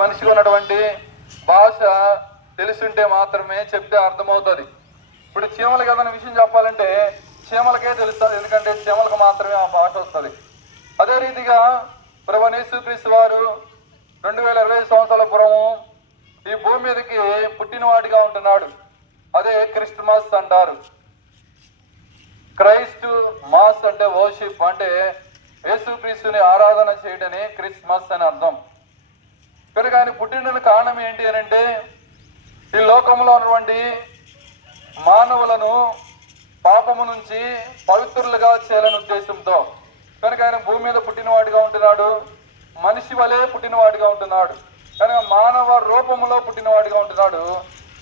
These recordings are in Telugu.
మనిషికి ఉన్నటువంటి భాష తెలుసుంటే మాత్రమే చెప్తే అర్థమవుతుంది. ఇప్పుడు చీమలకి ఏదైనా విషయం చెప్పాలంటే చీమలకే తెలుస్తుంది, ఎందుకంటే చీమలకు మాత్రమే ఆ భాష వస్తుంది. అదే రీతిగా ప్రభువైన యేసుక్రీస్తు వారు 2020 సంవత్సరాల పూర్వము ఈ భూమి మీదకి పుట్టినవాడిగా ఉంటున్నాడు. అదే క్రిస్మస్ అంటారు. క్రైస్ట్ మాస్ అంటే వర్షిప్, అంటే యేసుక్రీస్తుని ఆరాధన చేయడని క్రిస్మస్ అని అర్థం. కనుక ఆయన పుట్టిన కారణం ఏంటి అని అంటే ఈ లోకంలో ఉన్నటువంటి మానవులను పాపము నుంచి పవిత్రులుగా చేయాలని ఉద్దేశంతో కనుక ఆయన భూమి మీద పుట్టినవాడిగా ఉంటున్నాడు. మనిషి వలె పుట్టినవాడిగా ఉంటున్నాడు. కనుక మానవ రూపంలో పుట్టినవాడిగా ఉంటున్నాడు.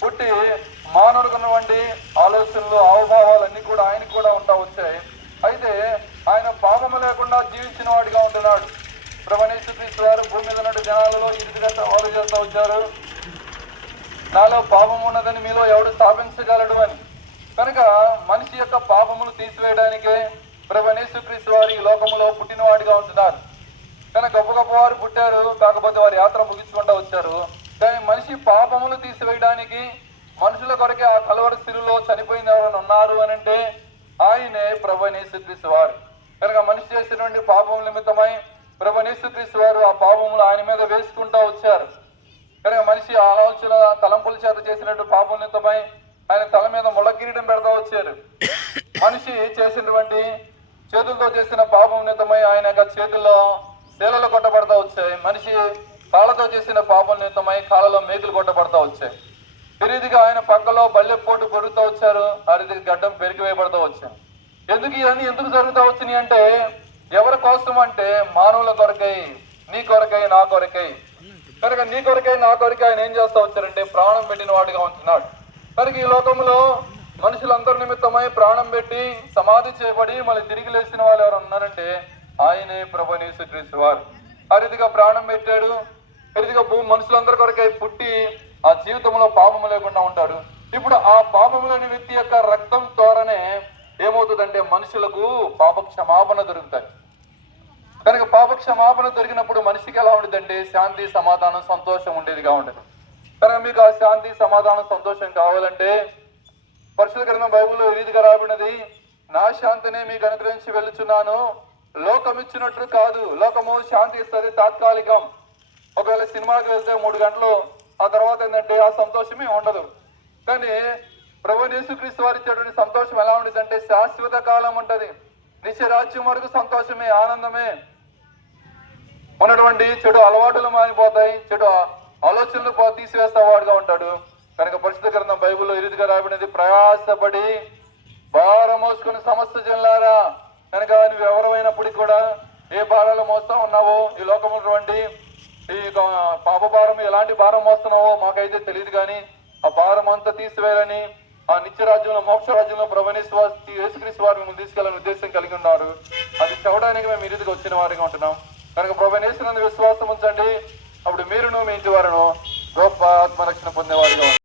పుట్టి మానవుడికి ఉన్నటువంటి ఆలోచనలు హావభావాలన్నీ కూడా ఆయనకు కూడా ఉంటా వచ్చాయి. అయితే ఆయన పాపము లేకుండా జీవించిన వాడిగా ఉంటున్నాడు. ప్రభువైన యేసుక్రీస్తు వారు భూమి మీద ఉన్న జనాలలో ఈ రీతిగా సవాలు చేస్తూ వచ్చారు, నాలో పాపం ఉన్నదని మీలో ఎవడు స్థాపించగలడు అని. కనుక మనిషి యొక్క పాపములు తీసివేయడానికే ప్రభువైన యేసుక్రీస్తు వారు ఈ లోకంలో పుట్టినవాడిగా ఉంటున్నారు. కనుక గొప్ప గొప్ప వారు పుట్టారు, కాకపోతే వారి యాత్ర ముగించుకుంటూ వచ్చారు. కానీ మనిషి పాపములు తీసివేయడానికి మనుషుల కొరకే ఆ కలువరి సిలువలో చనిపోయిన ఎవరైనా ఉన్నారు అని అంటే ఆయనే ప్రభువైన యేసుక్రీస్తు వారు. కనుక మనిషి చేసినటువంటి పాపముల నిమిత్తమై ప్రభువైన యేసుక్రీస్తు వారు ఆ పాపములు ఆయన మీద వేసుకుంటూ వచ్చారు. కనుక మనిషి ఆలోచన తలంపుల చేత చేసినట్టు పాపం నిమిత్తమై ఆయన తల మీద ముళ్ళ కిరీటం పెడతా వచ్చారు. మనిషి చేసినటువంటి చేతులతో చేసిన పాపం నిమిత్తమై ఆయన యొక్క చేతుల్లో శీలలు కొట్టబడతా వచ్చాయి. మనిషి కాళ్ళతో చేసిన పాపం నిమిత్తమై కాళ్ళలో మేకులు కొట్టబడతా వచ్చాయి. ఈ రీతిగా ఆయన పక్కలో బల్లెపోటు పెరుగుతూ వచ్చారు. ఆ రీతికి గడ్డం పెరిగి వేయబడతా వచ్చాయి. ఇవన్నీ ఎందుకు జరుగుతూ వచ్చినాయి అంటే ఎవరి కోసం అంటే మానవుల కొరకై, నీ కొరకై, నా కొరకై. కనుక నీ కొరకై, నా కొరకై ఆయన ఏం చేస్తూ వచ్చారంటే ప్రాణం పెట్టిన వాడిగా ఉంటున్నాడు. కనుక ఈ లోకంలో మనుషులందరి నిమిత్తమై ప్రాణం పెట్టి సమాధి చేయబడి మళ్ళీ తిరిగి లేచిన వాళ్ళు ఎవరు ఉన్నారంటే ఆయనే ప్రభువైన యేసుక్రీస్తు వారు. ఆ రీతిగా ప్రాణం పెట్టాడు. ఆ రీతిగా మనుషులందరి కొరకై పుట్టి ఆ జీవితంలో పాపము లేకుండా ఉంటాడు. ఇప్పుడు ఆ పాపము లేని వ్యక్తి యొక్క రక్తం ద్వారానే ఏమవుతుందంటే మనుషులకు పాప క్షమాపణ దొరుకుతాయి. కనుక పాప క్షమాపణ దొరికినప్పుడు మనిషికి ఎలా ఉండేదంటే శాంతి, సమాధానం, సంతోషం ఉండేదిగా ఉండదు. కనుక మీకు ఆ శాంతి, సమాధానం, సంతోషం కావాలంటే పరిశుద్ధ గ్రంథం బైబిల్లో ఈ రీతిగా రాబడినది, నా శాంతినే మీకు అనుగ్రహించి వెళ్ళుచున్నాను, లోకం ఇచ్చినట్లు కాదు. లోకము శాంతి ఇస్తుంది, తాత్కాలికం. ఒకవేళ సినిమాకి వెళ్తే 3 గంటలు, ఆ తర్వాత ఏంటంటే ఆ సంతోషమే ఉండదు. కానీ ప్రభువైన యేసుక్రీస్తు వారు ఇచ్చేటువంటి సంతోషం ఎలా ఉండదు అంటే శాశ్వత కాలం ఉంటుంది. నిత్యరాజ్యం వరకు సంతోషమే, ఆనందమే. ఉన్నటువంటి చెడు అలవాటులు మారిపోతాయి, చెడు ఆలోచనలు తీసివేస్తా వాడుగా ఉంటాడు. కనుక పరిశుద్ధ గ్రంథం బైబిల్లో ఈ రీతిగా రాబడినది, ప్రయాసపడి భారం మోసుకుని సమస్త జనులారా. కనుక నువ్వు ఎవరమైనప్పటికీ కూడా ఏ భారాలు మోస్తా ఉన్నావో, ఈ లోకంలో ఈ పాప భారం ఎలాంటి భారం మోస్తున్నావో మాకైతే తెలియదు, కానీ ఆ భారం అంతా తీసివేయాలని ఆ నిత్యరాజ్యంలో, మోక్ష రాజ్యంలో ప్రభువైన యేసుక్రీస్తు వారు మిమ్మల్ని తీసుకెళ్ళని ఉద్దేశం కలిగి ఉన్నారు. అది చెప్పడానికి మేము ఈ రీతిగా వచ్చిన వారిగా ఉంటున్నాం. కనుక ప్రభువైన యేసునందు విశ్వాసం ఉంచండి, అప్పుడు మీరును మీ ఇంటి వారును గొప్ప ఆత్మరక్షణ పొందేవారిగా